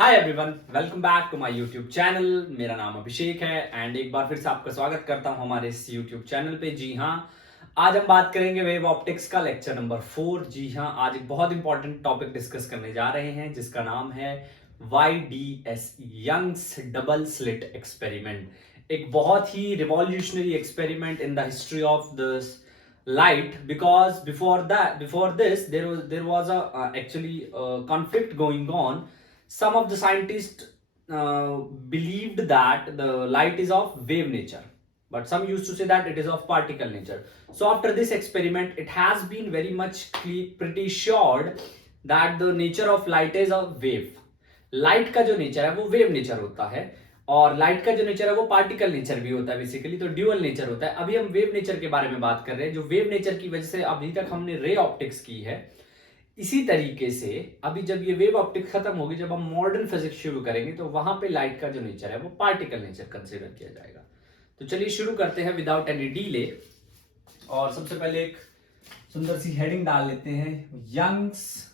Hi everyone, welcome back to my YouTube channel. मेरा नाम अभिषेक है एंड एक बार फिर से आपका स्वागत करता हूं हमारे इस यूट्यूब चैनल पे। जी हाँ, आज हम बात करेंगे वेव ऑप्टिक्स का लेक्चर नंबर 4। जी हाँ, आज एक बहुत इंपॉर्टेंट टॉपिक डिस्कस करने जा रहे हैं जिसका नाम है YDSE, Young's double slit experiment. एक बहुत ही revolutionary experiment in the history of this light, because before this there was a actually conflict going on. Some of the scientists believed that the light is of wave nature, but some used to say that it is of particle nature. So after this experiment it has been very much pretty sure that the nature of light is a wave. Light का जो nature है वो wave nature होता है और light का जो nature है वो पार्टिकल नेचर भी होता है। बेसिकली तो ड्यूअल नेचर होता है। अभी हम वेव नेचर के बारे में बात कर रहे हैं, जो वेव नेचर की वजह से अभी तक हमने रे ऑप्टिक्स की है। इसी तरीके से अभी जब ये वेव ऑप्टिक्स खत्म होगी, जब हम मॉडर्न फिजिक्स शुरू करेंगे तो वहां पे लाइट का जो नेचर है वो पार्टिकल नेचर कंसीडर किया जाएगा। तो चलिए शुरू करते हैं विदाउट एनी डीले। और सबसे पहले एक सुंदर सी हेडिंग डाल लेते हैं, Young's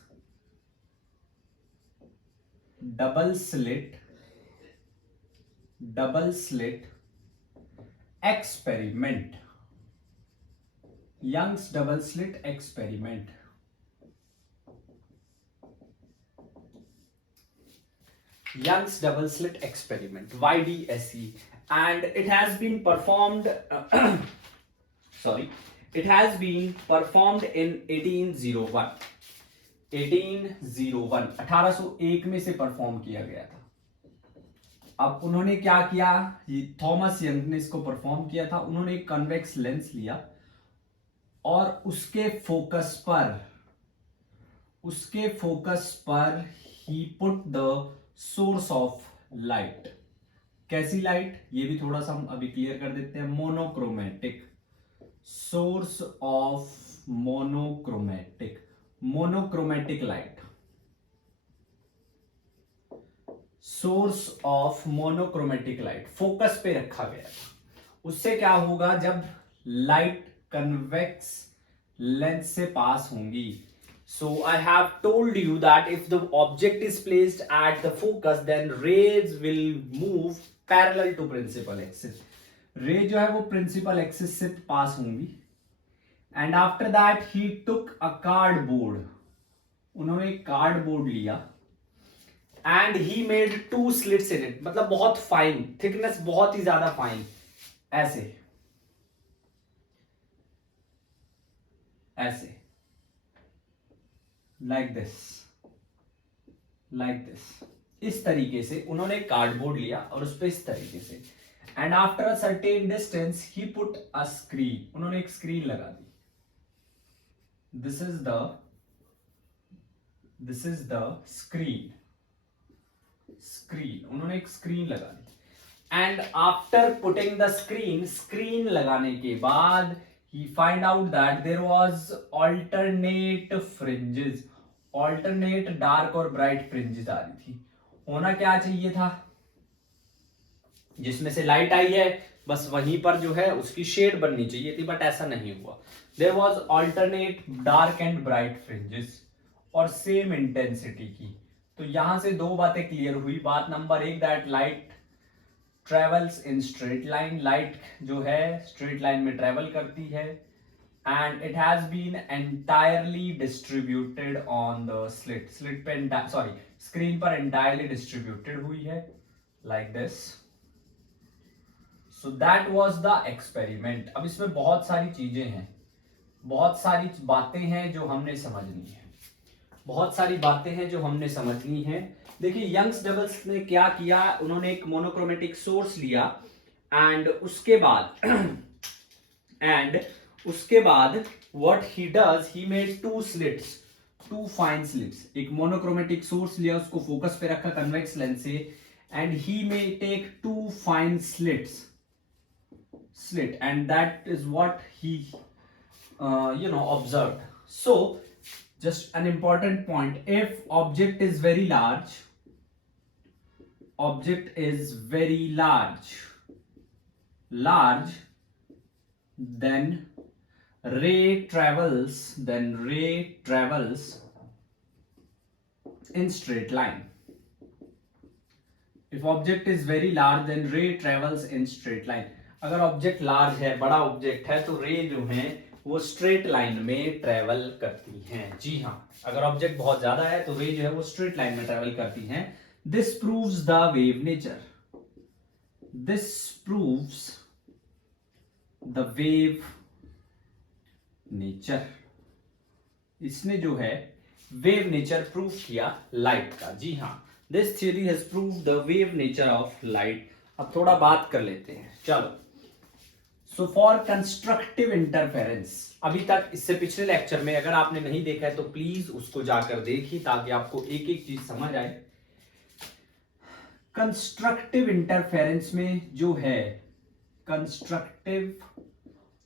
double slit experiment. Young's double slit experiment. Young's double slit experiment, YDSE, and it has been performed it has been performed in 1801 1801 में से परफॉर्म किया गया था। अब उन्होंने क्या किया, ये थॉमस यंग ने इसको परफॉर्म किया था। उन्होंने एक कन्वेक्स लेंस लिया और उसके फोकस पर ही put the source of light. कैसी लाइट, ये भी थोड़ा सा हम अभी क्लियर कर देते हैं। Monochromatic, source of monochromatic light, source of monochromatic light focus पे रखा गया था। उससे क्या होगा, जब लाइट कन्वेक्स लेंस से पास होंगी। So I have told you that if the object is placed at the focus, then rays will move parallel to principal axis. रे जो है वो प्रिंसिपल एक्सिस से पास होंगी। And after that he took a cardboard, उन्होंने एक cardboard लिया and he made 2 slits in it. मतलब बहुत फाइन, थिकनेस बहुत ही ज्यादा फाइन, ऐसे लाइक दिस इस तरीके से उन्होंने कार्डबोर्ड लिया और उस पर इस तरीके से, and after a certain distance ही पुट अ स्क्रीन, उन्होंने एक स्क्रीन लगा दी। दिस इज द स्क्रीन, उन्होंने एक स्क्रीन लगा दी। And after putting the screen लगाने के बाद he find out that there was alternate fringes, alternate dark और bright fringes आ रही थी। होना क्या चाहिए था, जिसमें से लाइट आई है बस वहीं पर जो है उसकी शेड बननी चाहिए थी, बट ऐसा नहीं हुआ। there was alternate dark and bright fringes और सेम इंटेंसिटी की। तो यहां से दो बातें क्लियर हुई। बात नंबर 1, that light travels in straight line, light जो है स्ट्रेट लाइन में ट्रेवल करती है। And it has been entirely distributed on the slit पे, स्क्रीन पर एंटायरली डिस्ट्रीब्यूटेड हुई है, like this. So that was the experiment. अब इसमें बहुत सारी चीजें हैं, बहुत सारी बातें हैं जो हमने समझनी है। देखिए, यंग्स डबल्स ने क्या किया, उन्होंने एक मोनोक्रोमेटिक सोर्स लिया एंड उसके बाद what he does, he made 2 fine slits. एक मोनोक्रोमेटिक सोर्स लिया, उसको फोकस पे रखा कन्वेक्स लेंस से, and he may take 2 fine slit and that is what he observed. So just an important point, if object is very large, then ray travels in straight line. If object is very large then ray travels in straight line. अगर object large है, बड़ा object है, तो रे जो है वो straight line में ट्रेवल करती हैं। जी हाँ, अगर ऑब्जेक्ट बहुत ज्यादा है तो रे जो है वो स्ट्रेट लाइन में ट्रेवल करती हैं। This proves the wave nature, this proves the wave nature. इसने जो है वेव नेचर प्रूव किया लाइट का। जी हाँ, this theory has proved the wave nature of light. अब थोड़ा बात कर लेते हैं, चलो। सो फॉर कंस्ट्रक्टिव इंटरफेरेंस, अभी तक इससे पिछले लेक्चर में अगर आपने नहीं देखा है तो प्लीज उसको जाकर देखिए ताकि आपको एक एक चीज समझ आए। कंस्ट्रक्टिव इंटरफेरेंस में जो है, कंस्ट्रक्टिव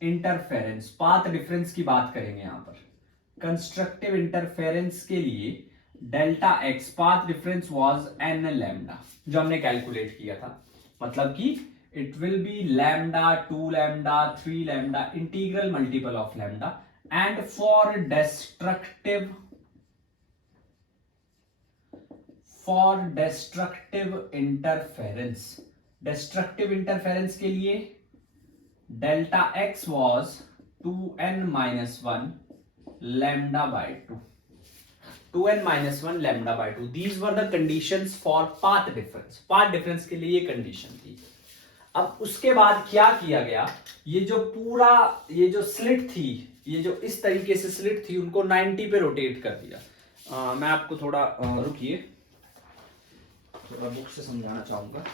इंटरफेरेंस, पाथ डिफरेंस की बात करेंगे यहां पर। कंस्ट्रक्टिव इंटरफेरेंस के लिए delta x path difference was an lambda, जो हमने कैलकुलेट किया था। मतलब कि it will B lambda, 2 lambda, 3 lambda, integral multiple of lambda. And for destructive interference, destructive interference के लिए delta x was 2n-1 lambda by 2, 2n-1 lambda by 2। These were the conditions for path difference। path difference के लिए ये condition थी। अब उसके बाद क्या किया गया, ये जो पूरा ये जो स्लिट थी, ये जो इस तरीके से स्लिट थी, उनको 90 पे रोटेट कर दिया। मैं आपको थोड़ा रुकिए, थोड़ा बुक से समझाना चाहूंगा।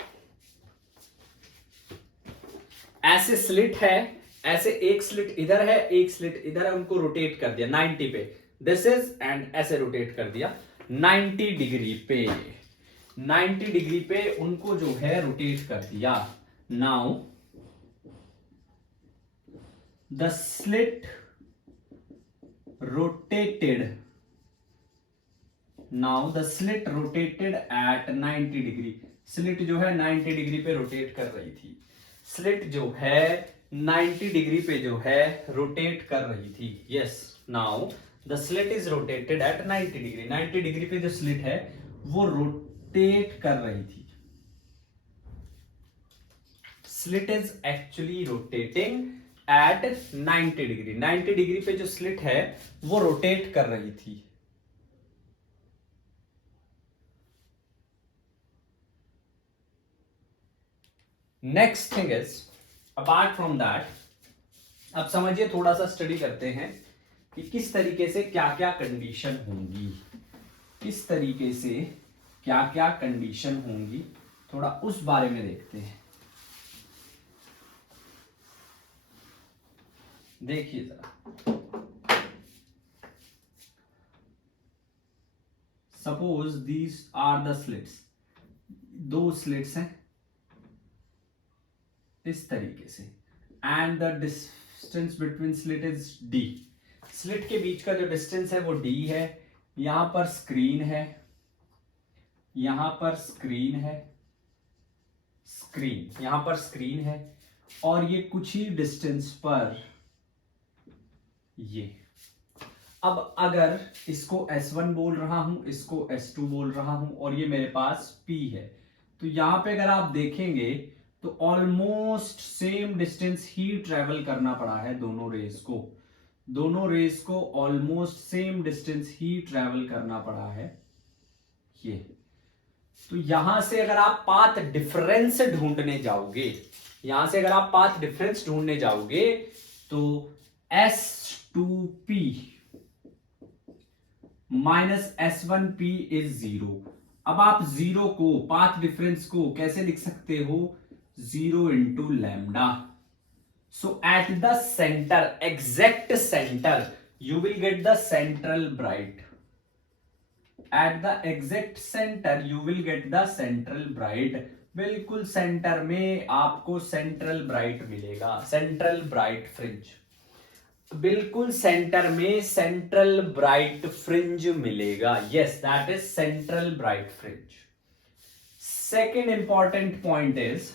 ऐसे स्लिट है, ऐसे एक स्लिट इधर है, एक स्लिट इधर है, उनको रोटेट कर दिया 90 पे, दिस इज, एंड ऐसे रोटेट कर दिया 90 डिग्री पे, 90 डिग्री पे उनको जो है रोटेट कर दिया। Now the slit rotated, now the slit rotated eight 90 degree. Slit जो है 90 डिग्री पे रोटेट कर रही थी, स्लिट जो है 90 डिग्री पे जो है रोटेट कर रही थी। Yes, now the slit is rotated eight 90 degree. 90 degree पे जो स्लिट है वो रोटेट कर रही थी। Slit is actually rotating at 90 degree. 90 degree पे जो स्लिट है वो रोटेट कर रही थी। Next thing is, apart from that, अब समझिए, थोड़ा सा स्टडी करते हैं कि किस तरीके से क्या क्या कंडीशन होंगी, किस तरीके से क्या क्या कंडीशन होंगी, थोड़ा उस बारे में देखते हैं। देखिए जरा, suppose these are the slits, दो स्लिट्स हैं इस तरीके से, and the distance between slit is d। स्लिट के बीच का जो डिस्टेंस है वो d है। यहां पर स्क्रीन है, यहां पर स्क्रीन है, स्क्रीन, यहां पर स्क्रीन है, और ये कुछ ही डिस्टेंस पर ये। अब अगर इसको S1 बोल रहा हूं, इसको S2 बोल रहा हूं, और ये मेरे पास P है, तो यहां पे अगर आप देखेंगे तो ऑलमोस्ट सेम डिस्टेंस ही ट्रेवल करना पड़ा है दोनों रेस को, दोनों रेस को ऑलमोस्ट सेम डिस्टेंस ही ट्रेवल करना पड़ा है ये। तो यहां से अगर आप पाथ डिफरेंस ढूंढने जाओगे, यहां से अगर आप पाथ डिफरेंस ढूंढने जाओगे तो S2P माइनस S1P इज 0। अब आप जीरो को, पाथ डिफरेंस को कैसे लिख सकते हो, 0 into lambda। So at the center, exact center, you will get the central bright। At the exact center, you will get the central bright। बिल्कुल centre में आपको सेंट्रल ब्राइट मिलेगा, सेंट्रल ब्राइट फ्रिंज। बिल्कुल सेंटर में central bright fringe मिलेगा। Yes, that is central bright fringe. Second important point is,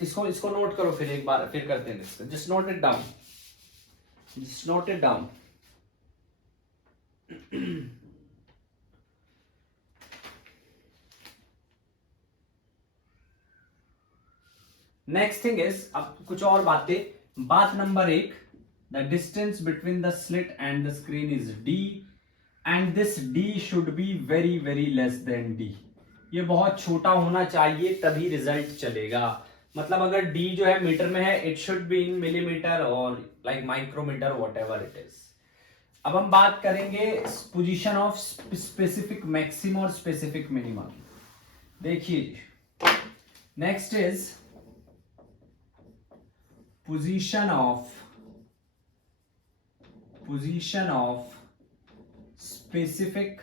इसको note करो, फिर एक बार फिर करते हैं इसको। Just note it down, just note it down. Next thing is, अब कुछ और बातें। बात नंबर 1, the distance between the slit and the screen is d and this d should be very very less then d। ये बहुत छोटा होना चाहिए तभी रिजल्ट चलेगा। मतलब अगर d जो है मीटर में है, it should be in millimetre और like micrometre, whatever it is. अब हम बात करेंगे पोजीशन ऑफ स्पेसिफिक मैक्सिमा और स्पेसिफिक मिनिमा की। देखिए, next is position of specific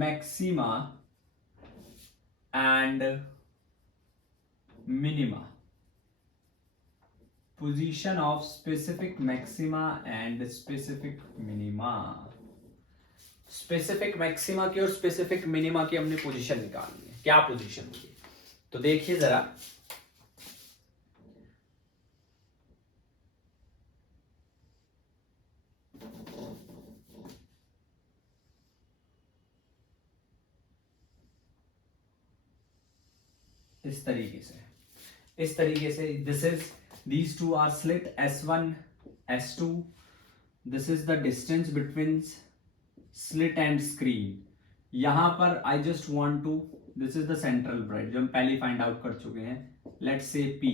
maxima and minima, position of specific maxima and specific minima। Specific maxima की और स्पेसिफिक मिनिमा की हमने पोजीशन निकालनी है, क्या पोजीशन होगी। तो देखिए जरा, इस तरीके से this is, these two are slit S1 S2, this is the distance between slit and screen. यहां पर I just want to, this is the central bright जो हम पहले फाइंड आउट कर चुके हैं, लेट्स से P।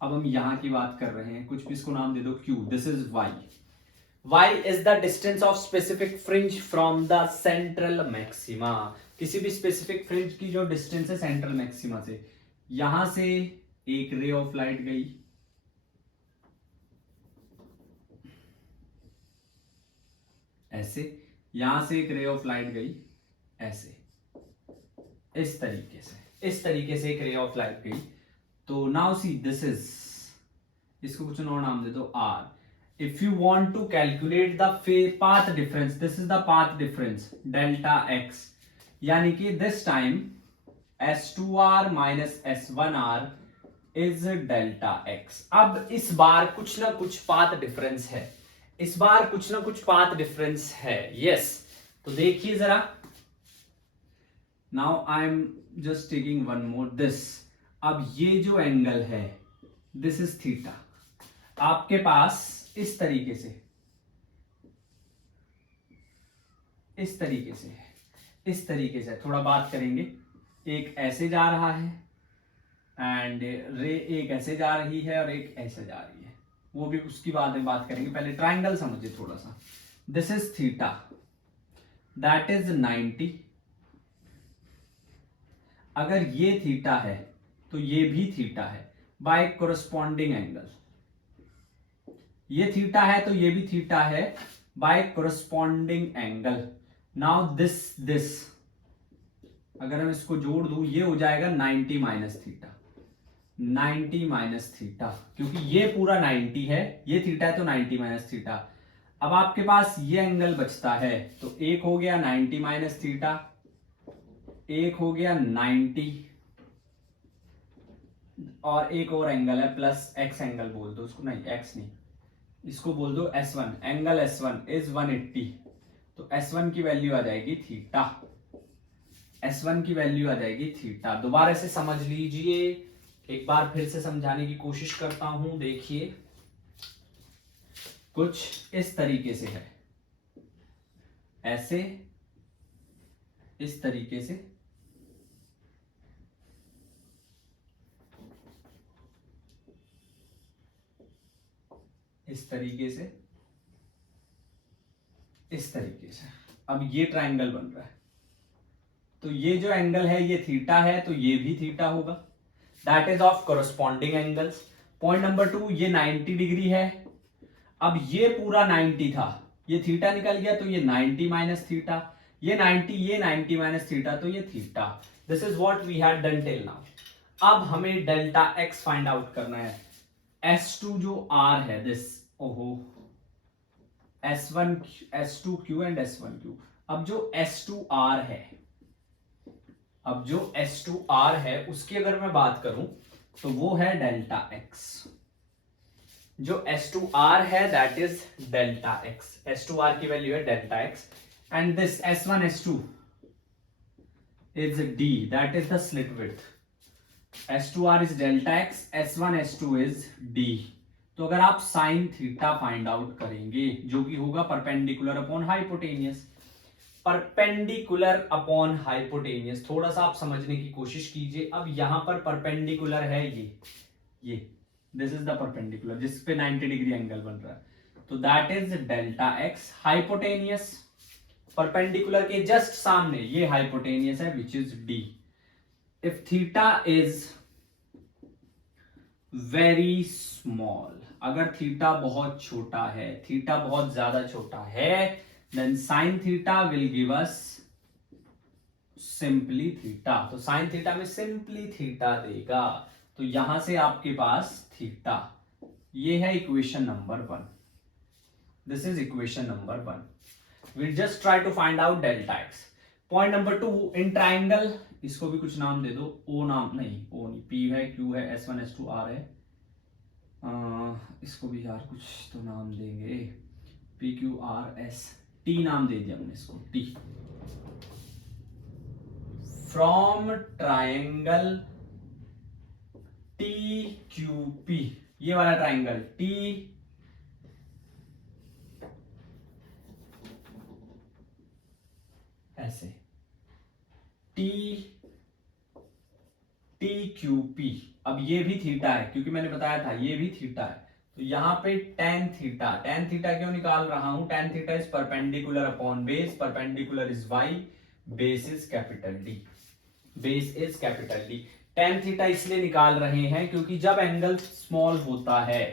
अब हम यहां की बात कर रहे हैं, कुछ भी इसको नाम दे दो Q। This is Y। Y is the distance of specific fringe from the central maxima. किसी भी स्पेसिफिक फ्रिंज की जो डिस्टेंस है सेंट्रल मैक्सिमा से, यहां से एक रे ऑफ लाइट गई, ऐसे, यहां से एक रे ऑफ लाइट गई ऐसे, इस तरीके से एक रे ऑफ लाइट गई। तो नाउ सी दिस इज, इसको कुछ और नाम दे दो R। If you want to calculate the path difference, this is the path difference delta x, यानी कि this time S2R minus S1R is delta x। अब इस बार कुछ ना कुछ पाथ डिफरेंस है, इस बार कुछ ना कुछ पाथ डिफरेंस है, यस। तो देखिए जरा, now I am just taking one more this. अब ये जो एंगल है, दिस इज थीटा, आपके पास इस तरीके से थोड़ा बात करेंगे। एक ऐसे जा रहा है एंड रे एक ऐसे जा रही है और एक ऐसे जा रही है, वो भी उसकी बाद में बात करेंगे, पहले ट्राइंगल समझिए थोड़ा सा। This is theta, that is 90। अगर ये थीटा है तो ये भी थीटा है बाय कोरस्पॉन्डिंग एंगल। ये थीटा है तो ये भी थीटा है by corresponding angle. Now this अगर हम इसको जोड़ दूं, ये हो जाएगा 90 माइनस थीटा, 90 माइनस थीटा, क्योंकि ये पूरा 90 है, ये थीटा है तो 90 माइनस थीटा। अब आपके पास ये एंगल बचता है, तो एक हो गया 90 माइनस थीटा, एक हो गया 90, और एक और एंगल है प्लस x एंगल बोल दो उसको, नहीं x नहीं, इसको बोल दो S1, एंगल S1 इज 180। तो S1 की वैल्यू आ जाएगी थीटा, S1 की वैल्यू आ जाएगी थीटा। दोबारा से समझ लीजिए, एक बार फिर से समझाने की कोशिश करता हूं। देखिए, कुछ इस तरीके से है, ऐसे, इस तरीके से, इस तरीके से, इस तरीके से। अब ये ट्राइंगल बन रहा है, तो ये जो एंगल है ये थीटा है, तो ये भी थीटा होगा, that is of corresponding angles. Point number 2, ये 90 डिग्री है। अब ये पूरा 90 था, ये थीटा निकल गया तो ये 90 माइनस थीटा, ये 90 माइनस थीटा, तो ये theta. This is what we had done till now. अब हमें डेल्टा x फाइंड आउट करना है। S2 जो R है, दिस, ओहो, S1 S2Q एंड S1Q। अब जो S2R है, अब जो S2R है उसकी अगर मैं बात करूं तो वो है डेल्टा x। जो S2R है दैट इज डेल्टा x, S2R की वैल्यू है delta x, and this S1 S2 is D, that is the slit width. S2R is delta x, S1 S2 is D. तो अगर आप साइन थीटा फाइंड आउट करेंगे जो कि होगा perpendicular upon hypotenuse, perpendicular upon hypotenuse, थोड़ा सा आप समझने की कोशिश कीजिए। अब यहां पर परपेंडिकुलर है ये दिस इज द परपेंडिकुलर जिस पे 90 डिग्री एंगल बन रहा है, तो दैट इज डेल्टा एक्स। हाइपोटेनियस परपेंडिकुलर के जस्ट सामने ये हाइपोटेनियस है which is D. If theta is very small, अगर थीटा बहुत छोटा है, थीटा बहुत ज्यादा छोटा है, then sine theta will give us simply theta. तो साइन थीटा में सिंपली थीटा देगा, तो यहां से आपके पास थीटा, ये है equation number 1। This is equation number 1। We just try to find out delta x. Point number 2, in triangle, इसको भी कुछ नाम दे दो, ओ नाम नहीं, ओ नहीं, पी है, क्यू है, S1 S2 R है, इसको भी यार कुछ तो नाम देंगे, P Q R S, T नाम दे दिया हमने इसको, T. From triangle T Q P, ये वाला ट्राइंगल टी ऐसे, टी टी क्यू पी। अब ये भी थीटा है क्योंकि मैंने बताया था ये भी थीटा है, तो यहां पे टेन थीटा, टेन थीटा क्यों निकाल रहा हूं, tan theta is perpendicular upon base, perpendicular is Y, base is capital D, base is capital D. Tan theta इसलिए निकाल रहे हैं क्योंकि जब एंगल स्मॉल होता है,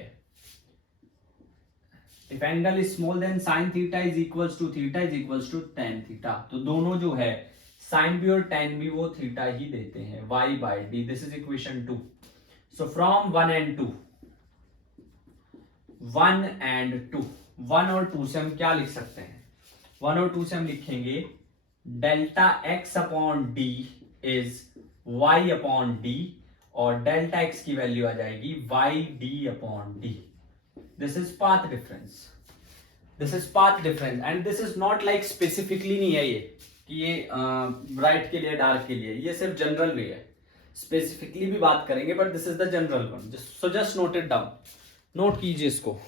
if angle is small then sine theta is equals to theta is equals to tan theta, तो दोनों जो है साइन भी और टेन भी वो थीटा ही देते हैं, y by D. This is equation 2। So from 1 and 2, 1 and 2, 1 और 2 से हम क्या लिख सकते हैं, 1 और 2 से हम लिखेंगे delta x upon D is y upon D, और डेल्टा एक्स की वैल्यू आ जाएगी Y D upon D. This is path difference, this is path difference, and this is not like specifically नहीं है ये कि ये ब्राइट के लिए डार्क के लिए, ये सिर्फ जनरल वे है, स्पेसिफिकली भी बात करेंगे but this is the general one. So just note it down, note कीजिए इसको।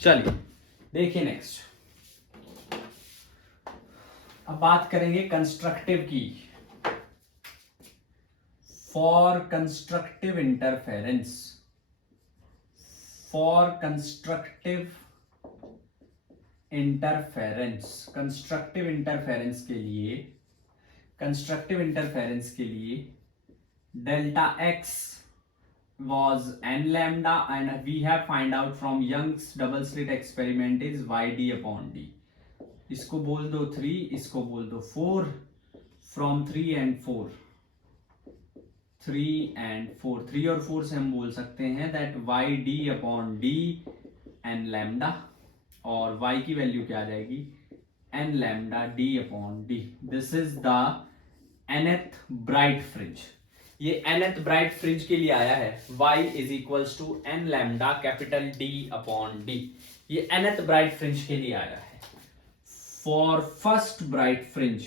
चलिए देखिए नेक्स्ट, अब बात करेंगे कंस्ट्रक्टिव की। For constructive interference, for constructive interference, constructive interference के लिए, कंस्ट्रक्टिव इंटरफेरेंस के लिए delta x was n lambda and we have find out from Young's double slit experiment is yd upon d। इसको बोल दो 3, इसको बोल दो 4, from 3 and 4, 3 and 4, 3 और 4 से हम बोल सकते हैं that yd upon d n lambda, और y की वैल्यू क्या आ जाएगी n lambda d upon d। This is the nth bright fringe, ये nth ब्राइट फ्रिंज के लिए आया है, y is equals to n lambda capital D upon D, ये nth ब्राइट फ्रिंज के लिए आया है। For first bright fringe,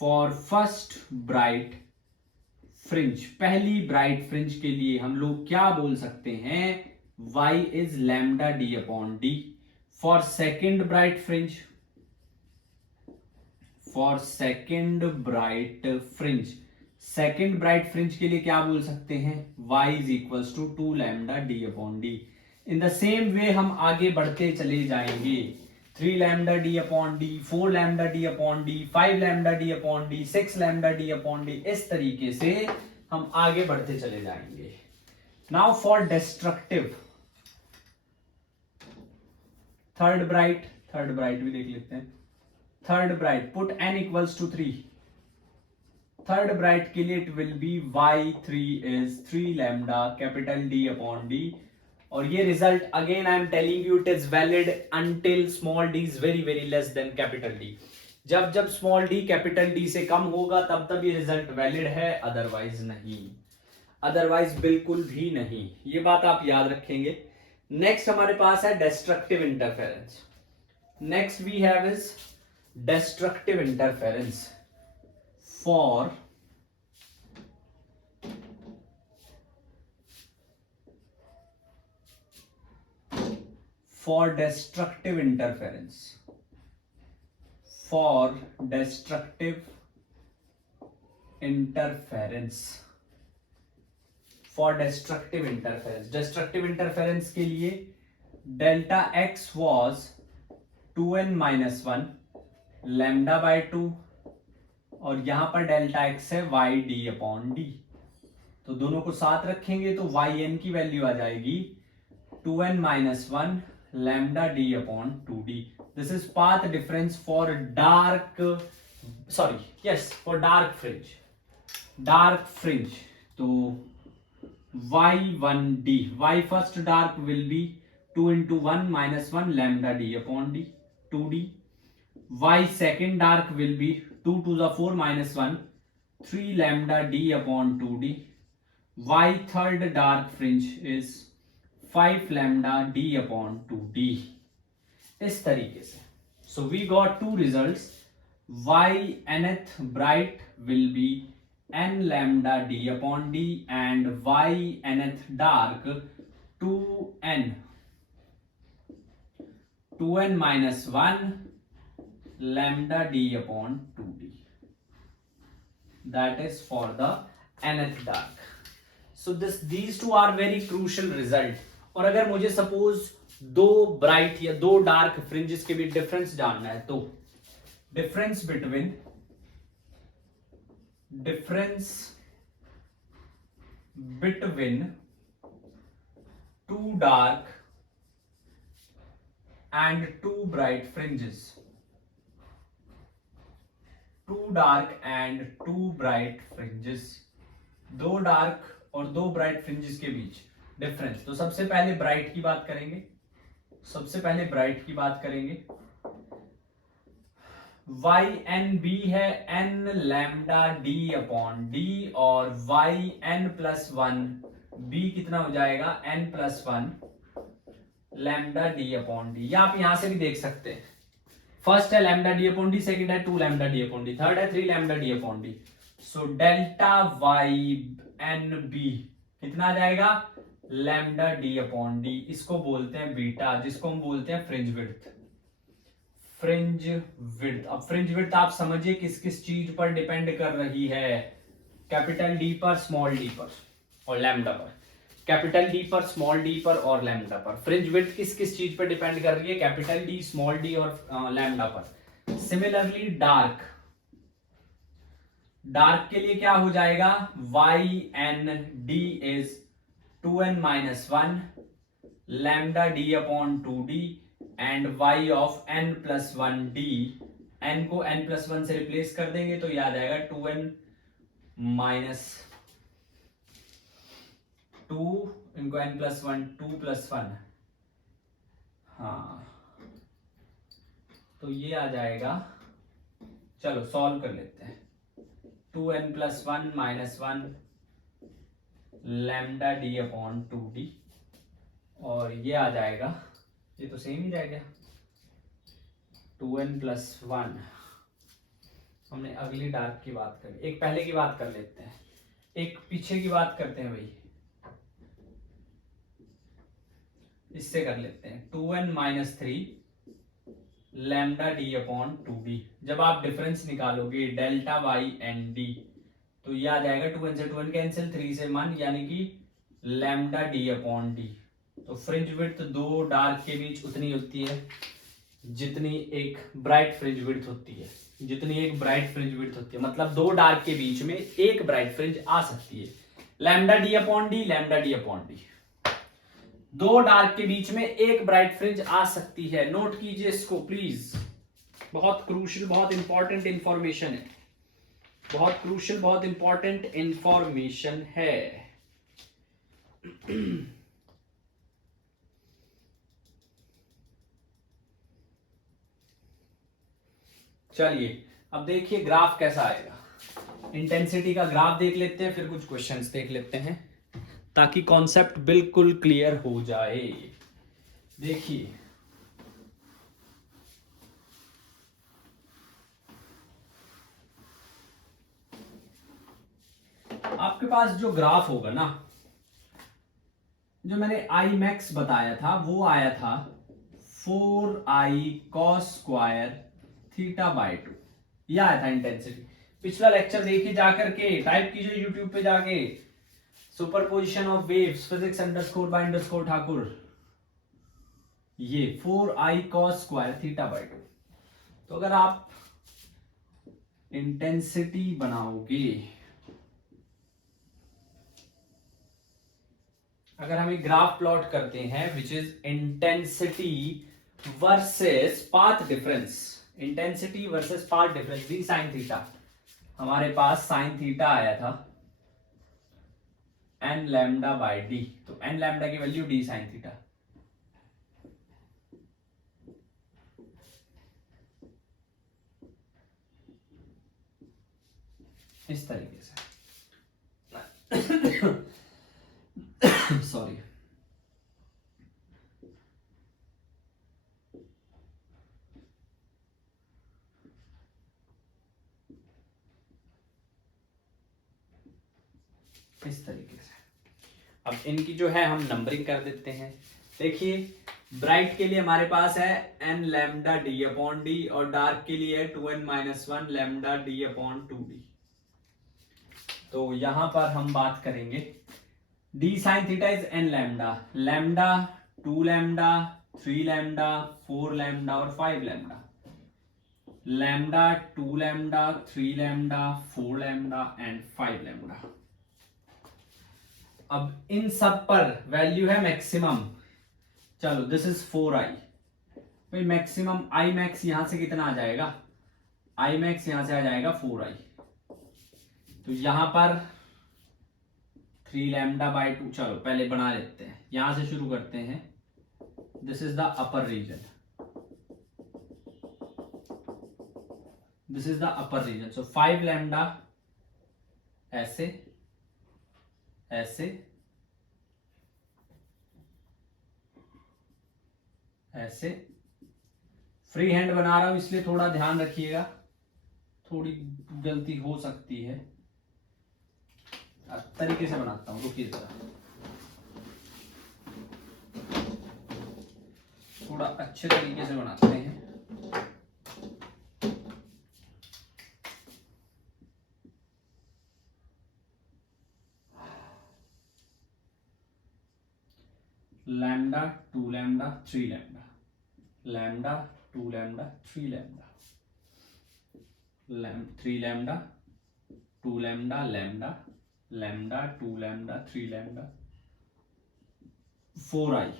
for first bright fringe, पहली ब्राइट फ्रिंज के लिए हम लोग क्या बोल सकते हैं, y is lambda D upon D। For second bright fringe, for second bright fringe, second bright fringe के लिए क्या बोल सकते हैं, y is equals to 2 lambda D upon D. In the same way हम आगे बढ़ते चले जाएंगे, 3 lambda D upon D, 4 lambda D upon D, 5 lambda D upon D, 6 lambda D upon D, इस तरीके से हम आगे बढ़ते चले जाएंगे। Now for destructive, third bright भी देख लेते हैं। Third bright put n equals to 3, third bright के लिए it will be y3 is 3 lambda capital D upon D, और ये result again I am telling you it is valid until small d is very very less than capital D। जब जब small d capital D से कम होगा तब तब ये result valid है, अदरवाइज नहीं। अदरवाइज बिल्कुल भी नहीं। ये बात आप याद रखेंगे। नेक्स्ट हमारे पास है destructive interference. Next we have is destructive interference for destructive interference, for destructive interference, for destructive interference, destructive interference के लिए delta x was 2n-1 lambda by 2 और यहां पर डेल्टा x है y/d/d। तो दोनों को साथ रखेंगे तो yn की वैल्यू आ जाएगी 2n-1 lambda d/2d. This is path difference for dark, sorry, yes, for dark fringe. Dark fringe. तो y1d, y first dark will be 2 into 1 minus 1 lambda d/d 2d. Y second dark will be 2 to the 4 minus 1 3 lambda d/2d. Y third dark fringe is 5 lambda d/2d। इस तरीके से so we got two results, y nth bright will be n lambda d/d and y nth dark 2n minus 1 lambda d/2d, that is for the nth dark. So these two are very crucial result। और अगर मुझे suppose दो bright या दो dark fringes के बीच difference जानना है तो difference between two dark and two bright fringes, two dark and two bright fringes, दो डार्क और दो ब्राइट फ्रिंजेस के बीच डिफरेंस। तो सबसे पहले ब्राइट की बात करेंगे, वाई एन बी है एन लैम्डा d/d और वाई एन प्लस 1 बी कितना हो जाएगा n प्लस 1 लैम्डा d/d। या आप यहां से भी देख सकते हैं, फर्स्ट है लैम्डा d/d, सेकंड है 2 लैम्डा d/d, थर्ड है 3 लैम्डा d/d। So delta Y N B कितना आ जाएगा लैम्डा d/d। इसको बोलते हैं बीटा, जिसको हम बोलते हैं फ्रिंज विड्थ। अब फ्रिंज विड्थ आप समझिए किस किस चीज पर डिपेंड कर रही है, कैपिटल डी पर, स्मॉल डी पर और लैम्डा पर। कैपिटल डी पर, स्मॉल डी पर और लैम्डा पर। फ्रिंज विड्थ किस किस चीज पर डिपेंड कर रही है, कैपिटल डी, स्मॉल डी और लैम्डा पर। सिमिलरली डार्क के लिए क्या हो जाएगा, Y N D is 2n-1 lambda d/2d and y of n plus 1d, n को n plus 1 से रिप्लेस कर देंगे तो याद आएगा 2n minus 2 इनको n plus 1, 2 plus 1, हाँ तो ये आ जाएगा, चलो सॉल्व कर लेते हैं। 2n plus 1 minus 1 lambda d/2d और ये आ जाएगा, ये तो सेम ही रह गया 2n plus 1। हमने अगली डार्क की बात करी, एक पहले की बात कर लेते हैं, एक पीछे की बात करते हैं भाई, इससे कर लेते हैं 2n minus 3 लैम्डा d/2d। जब आप डिफरेंस निकालोगे डेल्टा वाई एन डी तो ये आ जाएगा 2n से 2n कैंसिल, 3 से 1 यानी कि लैम्डा d/d। तो फ्रिंज विड्थ दो डार्क के बीच उतनी होती है जितनी एक ब्राइट फ्रिंज विड्थ होती है, मतलब दो डार्क के बीच में एक ब्राइट फ्रिंज आ सकती है। लैम्डा d/d, दो डार्क के बीच में एक ब्राइट फ्रिंज आ सकती है। नोट कीजिए इसको प्लीज, बहुत क्रूशियल, बहुत इंपॉर्टेंट इंफॉर्मेशन है, बहुत क्रूशियल, बहुत इंपॉर्टेंट इंफॉर्मेशन है। चलिए अब देखिए ग्राफ कैसा आएगा। इंटेंसिटी का ग्राफ देख लेते हैं, फिर कुछ क्वेश्चंस देख लेते हैं। ताकि कॉन्सेप्ट बिल्कुल क्लियर हो जाए। देखिए, आपके पास जो ग्राफ होगा ना, जो मैंने आई मैक्स बताया था वो आया था 4i cos square theta by 2, यह आया था इंटेंसिटी। पिछला लेक्चर देखिए जाकर के, टाइप कीजिए यूट्यूब पे जाके, superposition of waves physics underscore by underscore Thakur, ये 4i cos square theta by 2। तो अगर आप इंटेंसिटी बनाओगे, अगर हम एक ग्राफ प्लॉट करते हैं which is intensity versus path difference, intensity versus path difference D sine theta, हमारे पास साइन थीटा आया था एन लैम्डा बाई डी, तो एन लैम्डा की वैल्यू डी साइन थीटा। इस तरीके से सॉरी, इस तरीके से। अब इनकी जो है हम नंबरिंग कर देते हैं। देखिए, ब्राइट के लिए हमारे पास है N lambda D upon D, और डार्क के लिए 2n-1 lambda D upon 2d। तो यहां पर हम बात करेंगे D sign theta is an lambda, lambda 2 lambda 3 lambda 4 lambda और 5 lambda, lambda 2 lambda 3 lambda 4 lambda and 5 lambda. अब इन सब पर वैल्यू है मैक्सिमम। चलो दिस इज 4i, भाई मैक्सिमम आई मैक्स यहां से कितना आ जाएगा, आई मैक्स यहां से आ जाएगा 4i। तो यहां पर 3 लैम्डा बाई 2, चलो पहले बना लेते हैं, यहां से शुरू करते हैं। This is the upper region, this is the upper region. So 5 lambda ऐसे ऐसे ऐसे, फ्री हैंड बना रहा हूं इसलिए थोड़ा ध्यान रखिएगा, थोड़ी गलती हो सकती है। तरीके से बनाता हूं, रुकिए जरा, थोड़ा अच्छे तरीके से बनाते हैं। Lambda 2 lambda 3 lambda, lambda 2 lambda 3 lambda, 3 lambda 2 lambda lambda, lambda 2 lambda 3 lambda, 4i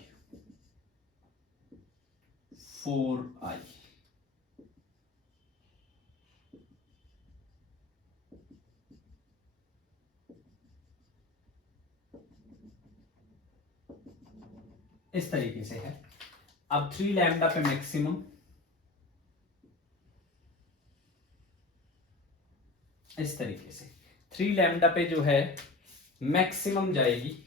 4i। इस तरीके से है। अब 3 लैम्डा पे मैक्सिमम, इस तरीके से 3 लैम्डा पे जो है मैक्सिमम जाएगी,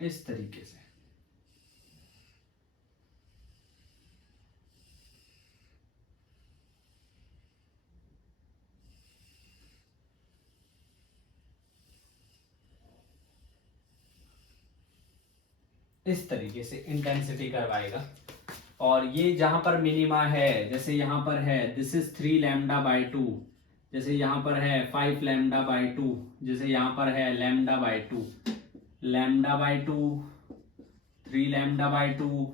इस तरीके से। इस तरीके से इंटेंसिटी करवाएगा। और ये जहां पर मिनिमा है, जैसे यहां पर है दिस इज 3 लैम्डा बाई 2, जैसे यहां पर है 5 लैम्डा बाई 2, जैसे यहां पर है lambda by 2, lambda by 2, 3 lambda by 2,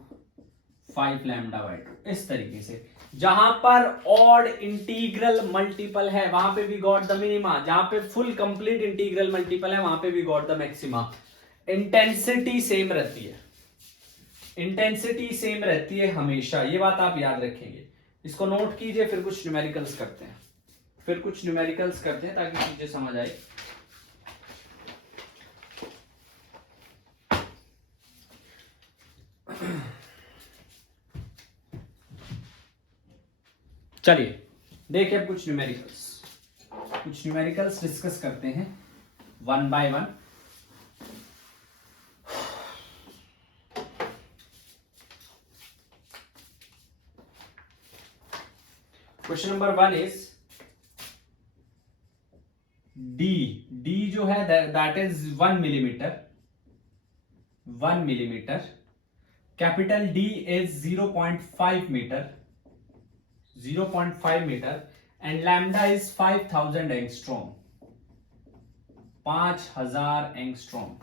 5 lambda by 2, इस तरीके से। जहां पर ऑड इंटीग्रल मल्टीपल है वहां पे भी गॉट द मिनिमा, जहां पे फुल कंप्लीट इंटीग्रल मल्टीपल है वहां पे भी got the maxima. Intensity same रहती है, इंटेंसिटी सेम रहती है हमेशा, ये बात आप याद रखेंगे। इसको नोट कीजिए, फिर कुछ न्यूमेरिकल्स करते हैं, फिर कुछ न्यूमेरिकल्स करते हैं ताकि चीजें समझ आए। चलिए देखिए अब कुछ न्यूमेरिकल्स डिस्कस करते हैं one by one. Question number 1 is D जो है that is 1 millimetre. Capital D is 0.5 metre and lambda is 5000 angstrom, 5000 angstrom.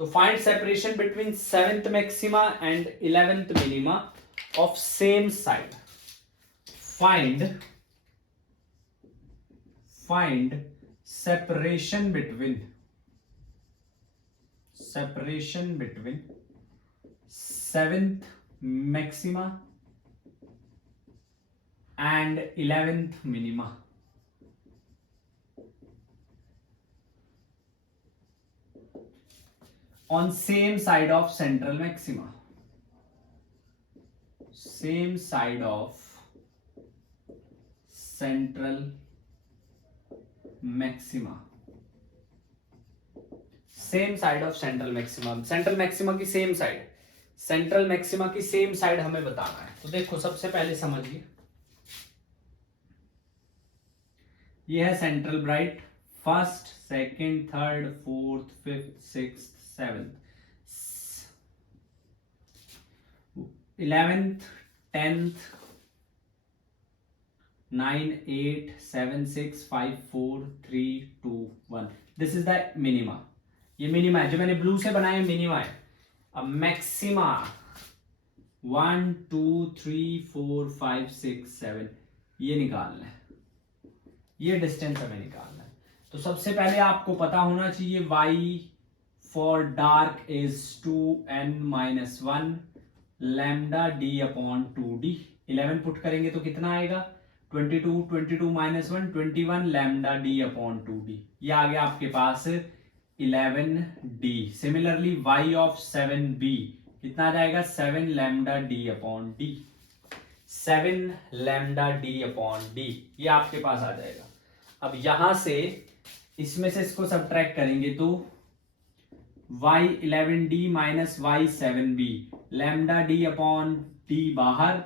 तो find separation between 7th maxima and 11th minima of same side. Find separation between 7th maxima and 11th minima on same side of central maxima. Same side of central maxima, same side of central maxima. Central maxima की same side, central maxima की same side हमें बताना है। तो देखो सबसे पहले समझिए, ये है central bright, first, second, third, fourth, fifth, sixth, seventh, 11th, 10th, 9, 8, 7, 6, 5, 4, 3, 2, 1। This is the minima. ये मिनिमा है, जो मैंने ब्लू से बनाया मिनिमा है। अब मैक्सिमा 1, 2, 3, 4, 5, 6, 7 ये निकालना है, ये डिस्टेंस हमें निकालना है। तो सबसे पहले आपको पता होना चाहिए y for dark is 2n-1 lambda d upon 2d। 11 put करेंगे तो कितना आएगा, 22 -1 21 लैम्डा d अपॉन 2d। ये आ गया आपके पास 11d। Similarly y of 7b कितना आ जाएगा, 7 lambda d upon d, 7 lambda d upon d, ये आपके पास आ जाएगा। अब यहां से इसमें से इसको सब्ट्रैक्ट करेंगे तो y 11d minus y 7b, lambda d upon d बाहर,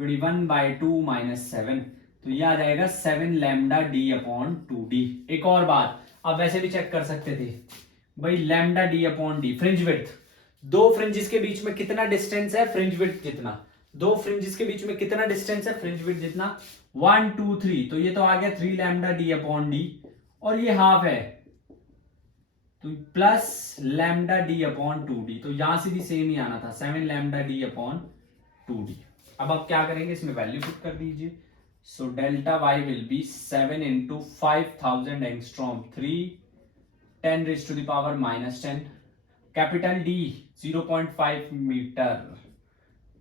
21/2 माइनस 7, तो ये आ जाएगा 7 लैम्डा d अपॉन 2d। एक और बात आप वैसे भी चेक कर सकते थे भाई, lambda d upon d, fringe width, दो फ्रिंजेस के बीच में कितना डिस्टेंस है, फ्रिंज विड्थ जितना, दो फ्रिंजेस के बीच में कितना डिस्टेंस है, फ्रिंज विड्थ जितना, 1 2 3, तो ये तो आ गया 3 लैम्डा d अपॉन d, और ये हाफ है तो plus lambda d upon 2d, तो यहां से भी सेम ही आना था, 7 लैम्डा d अपॉन 2d। अब आप क्या करेंगे, इसमें वैल्यू पुट कर दीजिए। So delta y will be 7 into 5000 angstrom, 3 10 raised to the power -10, capital D 0.5 metre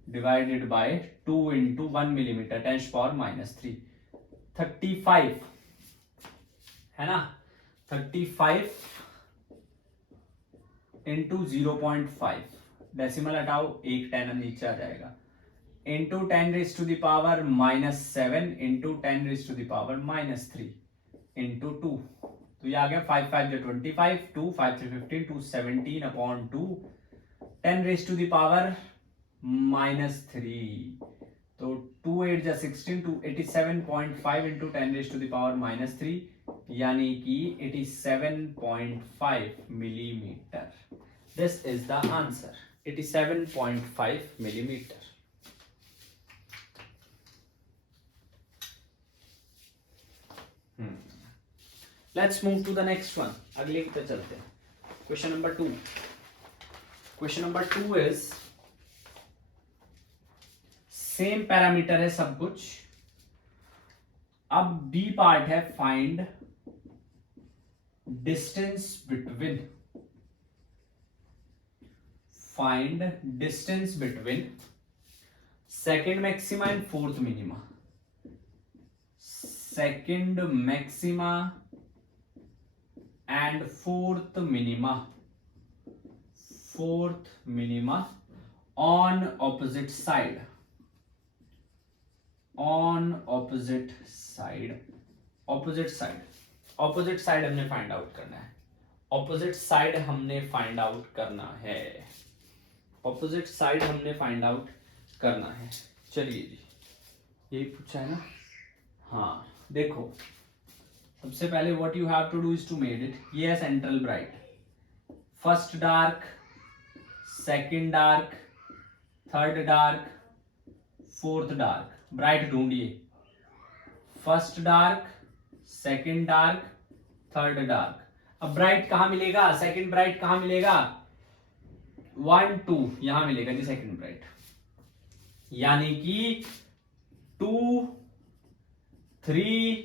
divided by 2 into 1 millimetre 10 to the power -3, 35 है ना, 35 into 0.5, डेसिमल हटाओ, एक 10 नीचे आ जाएगा, into 10 raised to the power -7 into 10 raised to the power -3 into 2, तो ये आ गया 5 5 25, 2 5 3 15, 2 17 upon 2, 10 raised to the power -3, तो 2 8 16, 287.5 into 10 raised to the power -3, यानी कि 87.5 millimetre. This is the answer, 87.5 millimetre. Let's move to the next one, अगले की तरफ चलते हैं। Question number 2। Question number 2 is same parameter है सब कुछ। अब बी पार्ट है find distance between second maxima and fourth minima. Second maxima and fourth minima on opposite on opposite side, opposite side, opposite side हमने find out करना है, opposite side हमने find out करना है, ऑपोजिट साइड हमने find out करना है। चलिए जी, यही पूछा है ना। हाँ देखो, सबसे पहले what you have to do is to made it, ये है central bright, first dark, second dark, third dark, fourth dark, bright ढूंढिए, first dark, second dark, third dark. अब ब्राइट कहां मिलेगा, सेकंड ब्राइट कहां मिलेगा, 1 2 यहां मिलेगा जी सेकंड ब्राइट, यानी कि 2 3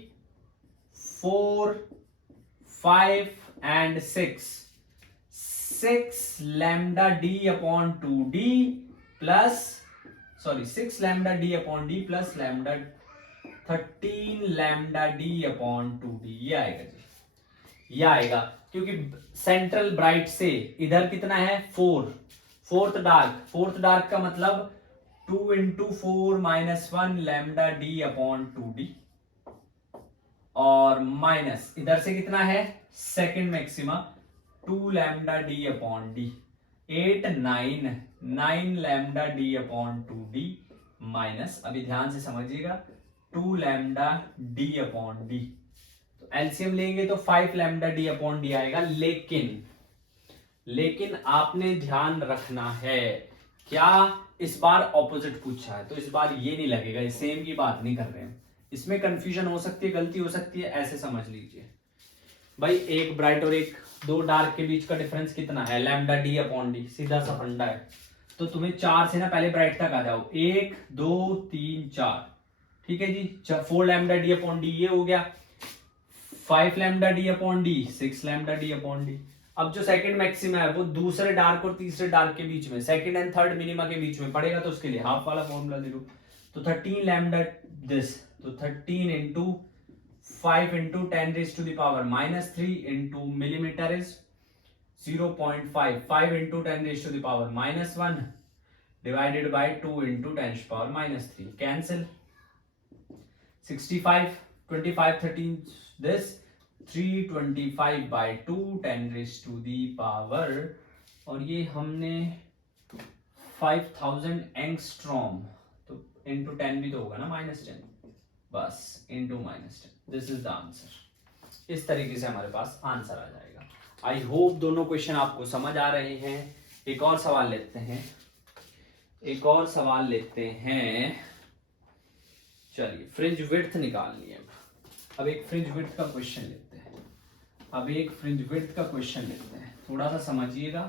4 5 and 6, 6 lambda D upon 2d plus, sorry 6 lambda D upon D plus lambda 13 lambda D upon 2d, ये आएगा जी, ये आएगा, क्योंकि सेंट्रल ब्राइट से इधर कितना है 4, फोर्थ डार्क, फोर्थ डार्क का मतलब 2 into 4 minus 1 lambda D upon 2d, और माइनस इधर से कितना है second maxima 2 lambda D upon D, 8 9 9 lambda D upon 2d minus, अभी ध्यान से समझिएगा, 2 लैम्डा डी अपॉन डी, तो एलसीएम लेंगे तो 5 लैम्डा डी अपॉन डी आएगा। लेकिन आपने ध्यान रखना है, क्या इस बार ऑपोजिट पूछा है तो इस बार ये नहीं लगेगा, सेम की बात नहीं कर रहे हैं, इसमें कंफ्यूजन हो सकती है, गलती हो सकती है, ऐसे समझ लीजिए भाई, एक ब्राइट और एक दो डार्क के बीच का डिफरेंस कितना है, लैम्डा डी अपॉन डी, सीधा सा फंडा है, तो तुम्हें 4 से ना पहले ब्राइट तक आ जाओ, 1 2 3 4, ठीक है जी, 4 लैम्डा डी अपॉन डी ये हो गया, 5 lambda D upon D, 6 lambda D upon D. अब जो सेकंड मैक्सिमा है वो दूसरे डार्क और तीसरे डार्क के बीच में, सेकंड एंड थर्ड मिनिमा के बीच में पड़ेगा, तो उसके लिए हाफ वाला फॉर्मूला ले लो, तो 13 लैम्डा दिस, तो 13 into 5 into 10 raise to the power minus 3 into millimetre is 0.5, 5 into 10 raise to the power minus 1 divided by 2 into 10 power minus 3, cancel, 65 25 13 this 325 by 2 10 raised to the power, और ये हमने 5000 angstrom, तो into 10 भी तो होगा ना -10, बस into -10, this is the answer. इस तरीके से हमारे पास आंसर आ जाएगा। आई होप दोनों क्वेश्चन आपको समझ आ रहे हैं। एक और सवाल लेते हैं, एक और सवाल लेते हैं, चलिए फ्रिंज विड्थ निकालनी है। अब एक फ्रिंज विड्थ का क्वेश्चन लेते हैं, अब एक फ्रिंज विड्थ का क्वेश्चन लेते हैं, थोड़ा सा समझिएगा।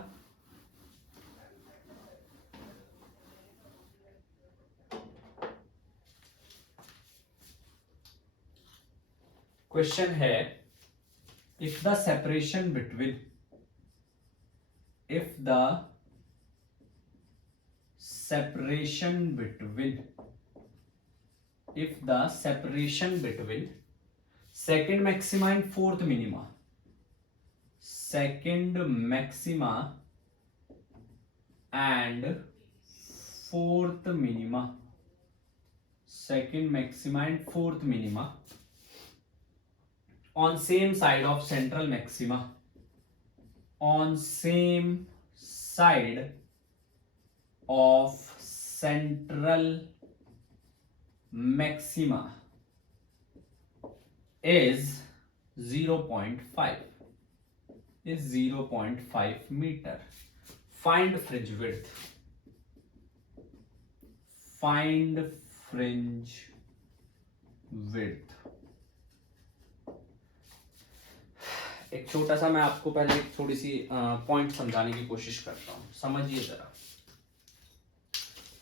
क्वेश्चन है, if the separation between, if the separation between, if the separation between second maxima and fourth minima, second maxima and fourth minima, second maxima and fourth minima on same side of central maxima, on same side of central maxima is 0.5, is 0.5 meter. Find fringe width, find fringe width। एक छोटा सा मैं आपको पहले एक थोड़ी C point समझाने की कोशिश करता हूं, समझिए जरा।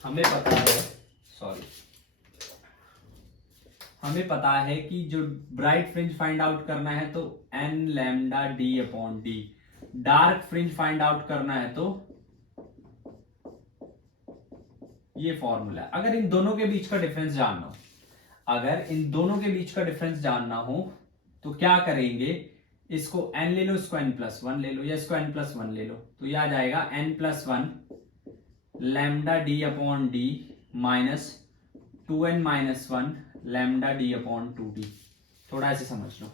हमें पता है, सॉरी, हमें पता है कि जो ब्राइट फ्रिंज फाइंड आउट करना है तो n lambda d upon D, dark fringe find out करना है तो ये फॉर्मूला। अगर इन दोनों के बीच का डिफरेंस जानना हो, अगर इन दोनों के बीच का डिफरेंस जानना हो तो क्या करेंगे, इसको n ले लो, इसको n+1 ले लो, या इसको n+1 ले लो, तो यह आ जाएगा n+1 lambda d upon D minus 2n minus 1 lambda D upon 2d। थोड़ा ऐसे समझ लो,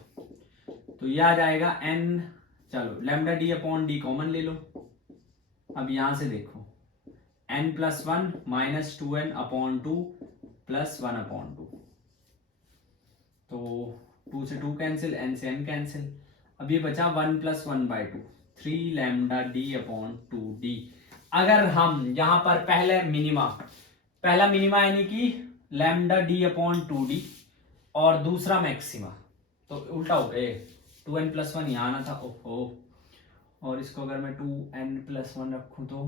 तो ये आ जाएगा n, चलो lambda D upon D common ले लो। अब यहां से देखो n plus 1 minus 2n upon 2 plus 1 upon 2, तो 2 से 2 कैंसिल, n से n कैंसिल। अब ये बचा 1 plus 1 by 2, 3 lambda D upon 2d। अगर हम यहाँ पर पहला मिनिमा यानी कि लैम्डा डी अपॉन 2d और दूसरा मैक्सिमा, तो उल्टा हो गए, 2n प्लस 1 यहाँ आना था, ओहो, और इसको अगर मैं 2n प्लस 1 रखूं तो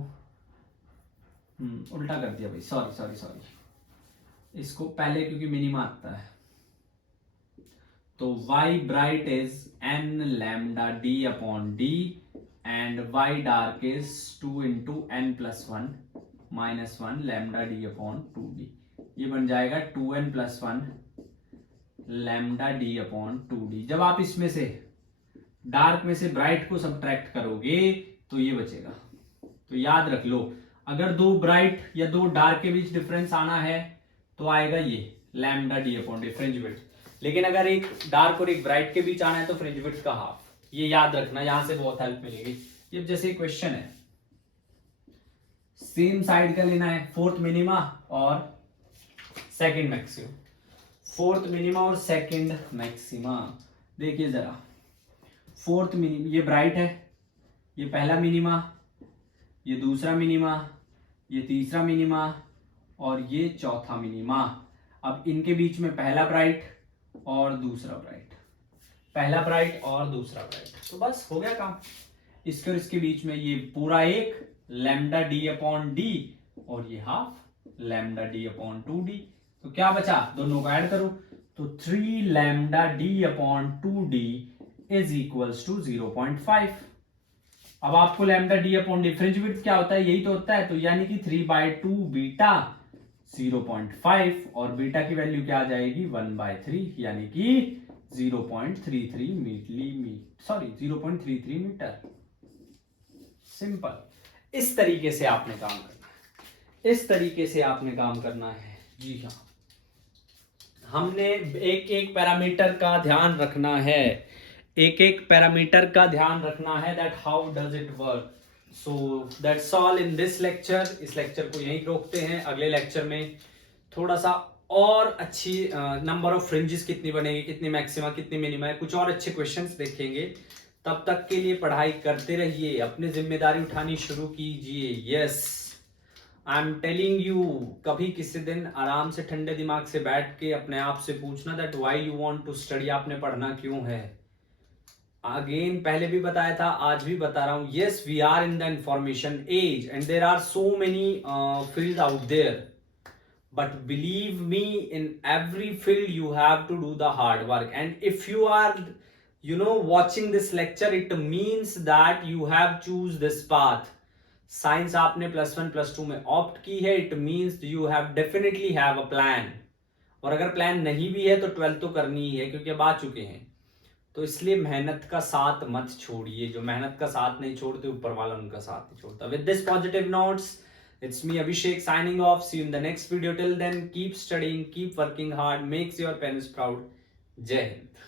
उल्टा कर दिया भाई, सॉरी, इसको पहले क्योंकि मिनिमा आता है, तो y bright is n lambda d upon d and y dark is 2 into n plus 1 minus 1 lambda d upon 2d। ये बन जाएगा 2n plus 1 lambda d upon 2d। जब आप इसमें से डार्क में से ब्राइट को सब्ट्रैक्ट करोगे तो ये बचेगा। तो याद रख लो, अगर दो ब्राइट या दो डार्क के बीच डिफरेंस आना है तो आएगा ये lambda D upon D, fringe width. लेकिन अगर एक डार्क और एक ब्राइट के बीच आना है तो फ्रिंज विड्थ का हाफ। ये याद रखना, यहां से बहुत हेल्प मिलेगी। ये जैसे क्वेश्चन है, सेम साइड का लेना है, फोर्थ मिनिमा और सेकंड मैक्सिमा, फोर्थ मिनिमा और सेकंड मैक्सिमा। देखिए जरा, फोर्थ मिनिमा ये ब्राइट है, ये पहला मिनिमा, ये दूसरा मिनिमा, ये तीसरा मिनिमा और ये चौथा मिनिमा। अब इनके बीच में पहला ब्राइट और दूसरा ब्राइट, पहला ब्राइट और दूसरा ब्राइट, तो बस हो गया काम। इसके और इसके बीच में ये पूरा एक लैम्डा डी अपॉन डी और ये half lambda D upon 2d। तो क्या बचा, दोनों को ऐड करो, तो 3 lambda D upon 2d is equals to 0.5। अब आपको lambda D upon D, fringe width क्या होता है, यही तो होता है, तो यानी कि 3/2 बीटा 0.5 और बीटा की वैल्यू क्या आ जाएगी 1/3, यानी कि 0.33 मीटर। सिंपल। इस तरीके से आपने काम करना है, इस तरीके से आपने काम करना है। जी हाँ, हमने एक एक पैरामीटर का ध्यान रखना है, एक एक पैरामीटर का ध्यान रखना है, that how does it work. So that's all in this lecture. इस लेक्चर को यहीं रोकते हैं। अगले लेक्चर में थोड़ा सा और अच्छी नंबर ऑफ फ्रिंजेस कितनी बनेगी, कितनी मैक्सिमा, कितनी मिनिमा है, कुछ और अच्छे क्वेश्चंस देखेंगे। तब तक के लिए पढ़ाई करते रहिए, अपनी जिम्मेदारी उठानी शुरू कीजिए। Yes, I am telling you, कभी किसी दिन आराम से ठंडे दिमाग से बैठ के अपने आप से पूछना that why you want to study, आपने पढ़ना क्यों है। अगेन पहले भी बताया था, आज भी बता रहा हूं, yes we are in the information age and there are so many field out there, but believe me, in every field you have to do the hard work, and if you are watching this lecture, it means that you have choose this path. Science आपने +1 +2 में opt की है, it means you have definitely have a plan. और अगर plan नहीं भी है तो 12th तो करनी ही है, क्योंकि अब आ चुके हैं। तो इसलिए मेहनत का साथ मत छोड़िए, जो मेहनत का साथ नहीं छोड़ते ऊपर वाला उनका साथ नहीं छोड़ता। With this positive notes, it's me Abhishek signing off. See you in the next video. Till then, keep studying, keep working hard, makes your parents proud. Jai Hind.